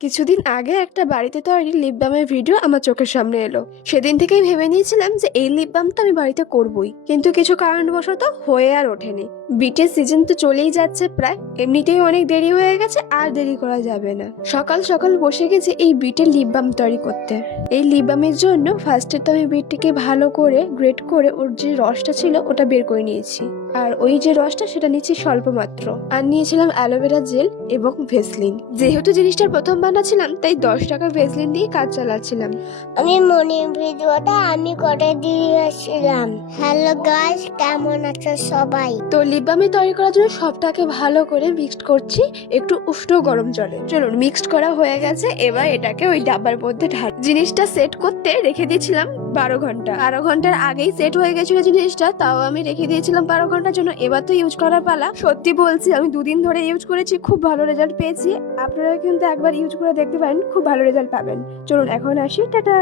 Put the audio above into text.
কিছুদিন আগে একটা বাড়িতে তৈরি লিপ বামের ভিডিও আমার চোখের সামনে এলো। সেদিন থেকেই ভেবে নিয়েছিলাম যে এই লিপ বামটা আমি বাড়িতে করবই, কিন্তু কিছু কারণবশত হয়ে আর ওঠেনি। বিটের সিজন তো চলেই যাচ্ছে প্রায়, এমনিতেই অনেক দেরি হয়ে গেছে, আর দেরি করা যাবে না। সকাল সকাল বসে গেছে এই বিটের লিপ বাম তৈরি করতে। এই লিপ বামের জন্য ফার্স্টে তো আমি বিটটিকে ভালো করে গ্রেট করে ওর যে রসটা ছিল ওটা বের করে নিয়েছি, আর ওই যে রসটা সেটা নিয়েছি স্বল্প মাত্র। আর নিয়েছিলাম অ্যালোভেরা জেল এবং ভেসলিন। যেহেতু জিনিসটার প্রথম বানাচ্ছিলাম তাই 10 টাকা ভেসলিন দিয়ে কাজ চালাচ্ছিলাম। আমি মর্নিং ভিডিওটা আমি করে দিয়েছিলাম। হ্যালো গাইস, কেমন আছো সবাই? তো লিপ বাম তৈরি করার জন্য সবটাকে ভালো করে মিক্সড করছি একটু উষ্ণ গরম জলে। চলুন, মিক্সড করা হয়ে গেছে, এবার এটাকে ওই ডাব্বার মধ্যে ঢাল। জিনিসটা সেট করতে রেখে দিয়েছিলাম 12 ঘন্টা। 12 ঘন্টার আগেই সেট হয়ে গেছিল জিনিসটা, তাও আমি রেখে দিয়েছিলাম 12 ঘন্টার জন্য। এবার তো ইউজ করার পালা। সত্যি বলছি, আমি 2 দিন ধরে ইউজ করেছি, খুব ভালো রেজাল্ট পেয়েছি। আপনারা কিন্তু একবার ইউজ করে দেখতে পারেন, খুব ভালো রেজাল্ট পাবেন। চলুন এখন আসি, টাটা।